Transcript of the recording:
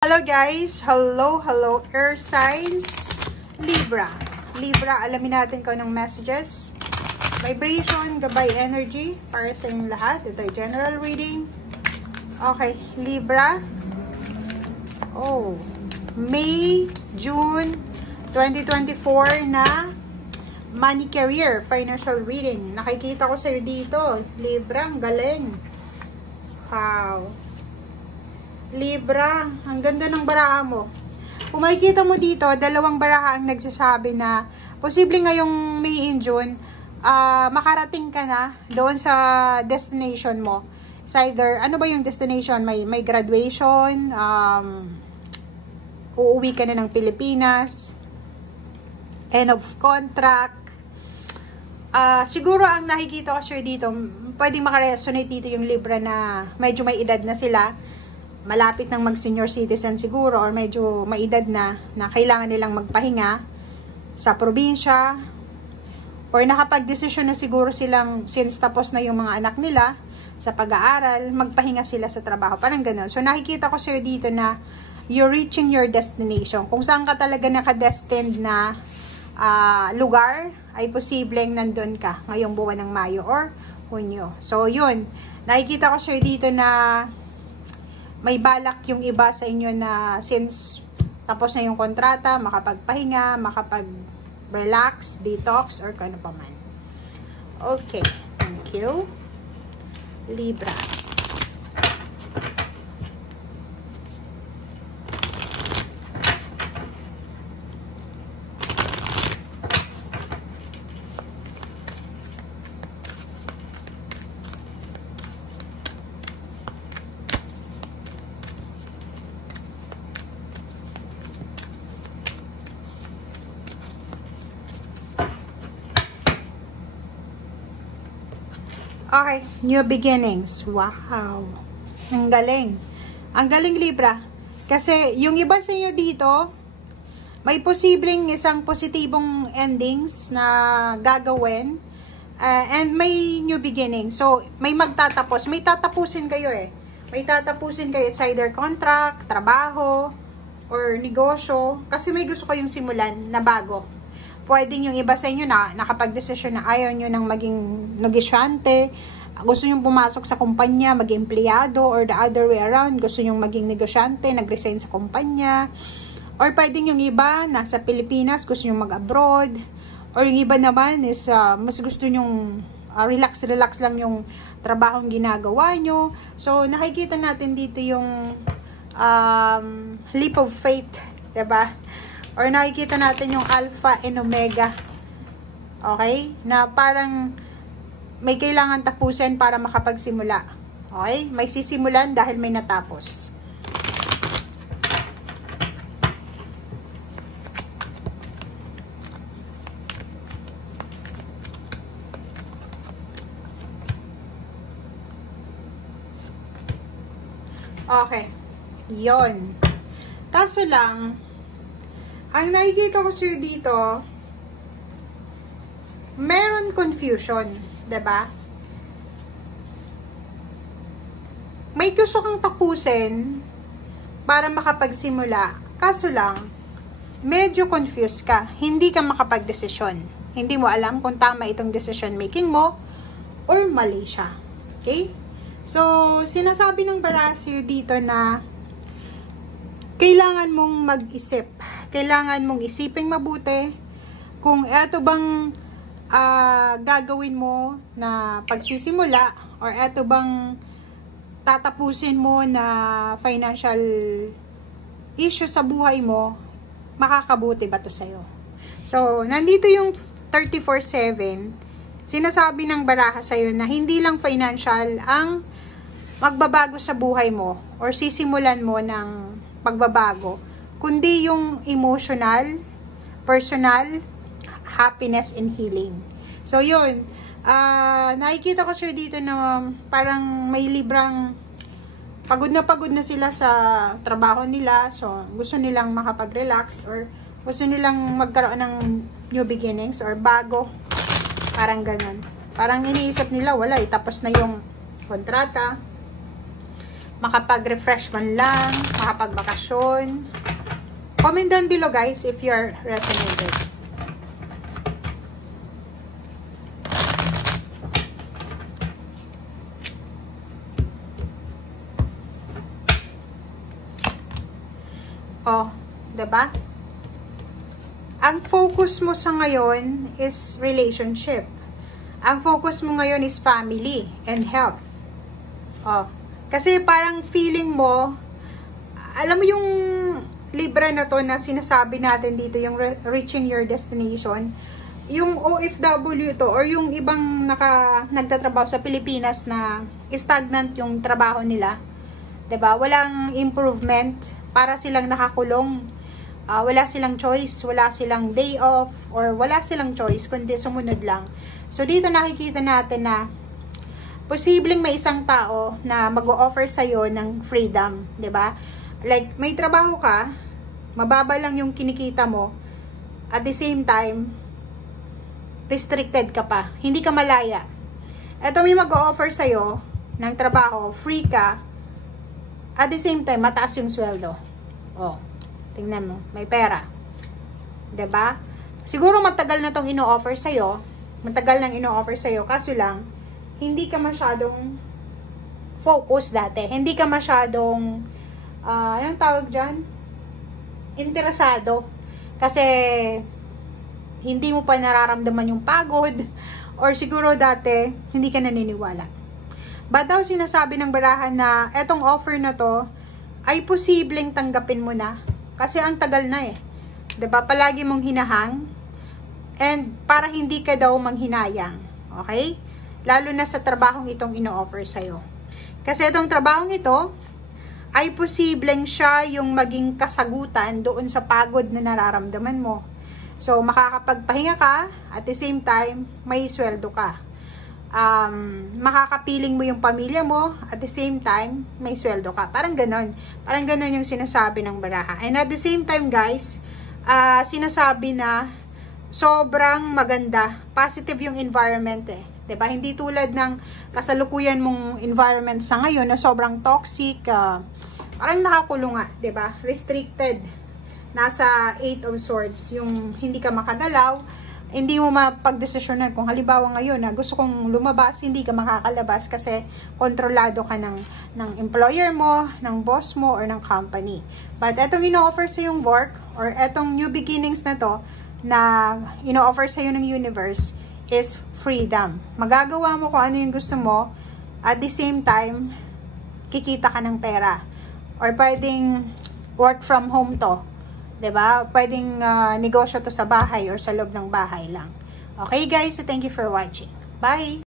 Hello guys! Hello air signs. Libra, alamin natin kung anong messages, vibration, gabay energy para sa inyong lahat. Ito ay general reading. Okay, Libra. May, June 2024 na money, career, financial reading. Nakikita ko sa'yo dito, Libra, ang galing. Wow. Libra, ang ganda ng baraha mo. Kung makikita mo dito, dalawang baraha ang nagsasabi na posible ngayong May and June, makarating ka na doon sa destination mo. It's either, ano ba yung destination? May graduation, uuwi ka na ng Pilipinas, end of contract. Siguro ang nakikita ko sure dito, pwedeng makaresonate dito yung Libra na medyo may edad na sila. Malapit ng mag-senior citizen siguro or medyo may edad na kailangan nilang magpahinga sa probinsya or nakapag-desisyon na siguro silang since tapos na yung mga anak nila sa pag-aaral, magpahinga sila sa trabaho. Parang ganun. So nakikita ko sa'yo dito na you're reaching your destination. Kung saan ka talaga nakadestined na lugar, ay posibleng nandun ka ngayong buwan ng Mayo or Hunyo. So yun, nakikita ko sa'yo dito na may balak yung iba sa inyo na since tapos na yung kontrata, makapagpahinga, makapag-relax, detox, or kano pa man. Okay, thank you. Libra. Okay, new beginnings. Wow. Ang galing. Ang galing, Libra. Kasi yung iba sa inyo dito, may posibleng isang positibong endings na gagawin. And may new beginning. So, may magtatapos. May tatapusin kayo eh. May tatapusin kayo. It's either contract, trabaho, or negosyo. Kasi may gusto kayong simulan na bago. Pwedeng yung iba sa inyo na nakapag-desisyon na ayaw nyo nang maging negosyante, gusto nyo pumasok sa kumpanya, maging empleyado, or the other way around, gusto nyo maging negosyante, nag-resign sa kumpanya, or pwedeng yung iba nasa Pilipinas, gusto nyo mag-abroad, or yung iba naman is mas gusto nyo relax lang yung trabahong ginagawa nyo. So nakikita natin dito yung leap of faith, diba? Or nakikita natin yung alpha and omega. Okay? Na parang may kailangan tapusin para makapagsimula. Okay? May sisimulan dahil may natapos. Okay. Yon. Kaso lang, ang nakikita ko sir dito, meron confusion, 'di ba? May gusto kang tapusin para makapagsimula. Kaso lang, medyo confused ka. Hindi ka makapagdesisyon. Hindi mo alam kung tama itong decision making mo or mali siya. Okay? So, sinasabi ng Barasio dito na kailangan mong mag-isip. Kailangan mong isiping mabuti kung eto bang gagawin mo na pagsisimula or eto bang tatapusin mo na financial issue sa buhay mo, makakabuti ba to sa'yo? So, nandito yung 34/7, sinasabi ng baraha sa'yo na hindi lang financial ang magbabago sa buhay mo or sisimulan mo ng pagbabago, kundi yung emotional, personal, happiness and healing. So yun, nakikita ko sir dito na parang may Librang pagod na sila sa trabaho nila, so gusto nilang makapag-relax or gusto nilang magkaroon ng new beginnings or bago, parang ganun. Parang iniisip nila wala tapos na yung kontrata, makapag-refresh man lang, makapagbakasyon. Comment down below guys if you're resonated. Oh, 'di ba? Ang focus mo sa ngayon is relationship. Ang focus mo ngayon is family and health. Oh, kasi parang feeling mo, alam mo yung Libra na to na sinasabi natin dito, yung reaching your destination, yung OFW to or yung ibang nagtatrabaho sa Pilipinas na stagnant yung trabaho nila, 'di ba? Walang improvement, para silang nakakulong. Wala silang choice, wala silang day off, or wala silang choice kundi sumunod lang. So dito nakikita natin na posibleng may isang tao na mag-o-offer sa'yo ng freedom, 'di ba? Like, may trabaho ka, mababa lang yung kinikita mo, at the same time, restricted ka pa. Hindi ka malaya. Eto, may mag-o-offer sa'yo ng trabaho, free ka, at the same time, mataas yung sweldo. Oh, tingnan mo, may pera. 'Di ba? Siguro matagal na tong ino-offer sa'yo, kaso lang, hindi ka masyadong focus dati. Hindi ka masyadong anong tawag dyan? Interesado. Kasi hindi mo pa nararamdaman yung pagod, or siguro dati hindi ka naniniwala. But daw sinasabi ng barahan na etong offer na to ay posibleng tanggapin mo na. Kasi ang tagal na eh. 'Di ba? Palagi mong hinahang, and para hindi ka daw manghinayang. Okay? Lalo na sa trabahong itong ino-offer sa'yo. Kasi itong trabahong ito ay posibleng siya yung maging kasagutan doon sa pagod na nararamdaman mo. So, makakapagpahinga ka, at the same time, may sweldo ka. Makakapiling mo yung pamilya mo, at the same time, may sweldo ka. Parang ganon. Parang ganon yung sinasabi ng baraha. And at the same time, guys, sinasabi na sobrang maganda. Positive yung environment eh. 'Di ba? Hindi tulad ng kasalukuyan mong environment sa ngayon na sobrang toxic, parang nakakulong nga, 'di ba? Restricted. Nasa 8 of Swords, yung hindi ka makagalaw, hindi mo mapagdesisyonan. Kung halimbawa ngayon na gusto kong lumabas, hindi ka makakalabas kasi kontrolado ka ng employer mo, ng boss mo, or ng company. But etong ino-offer sa yung work, or etong new beginnings na to, na ino-offer sa ng universe, is freedom. Magagawa mo kung ano yung gusto mo, at the same time, kikita ka ng pera. Or pwedeng work from home to. 'Di ba? Pwedeng negosyo to sa bahay or sa loob ng bahay lang. Okay guys, so thank you for watching. Bye!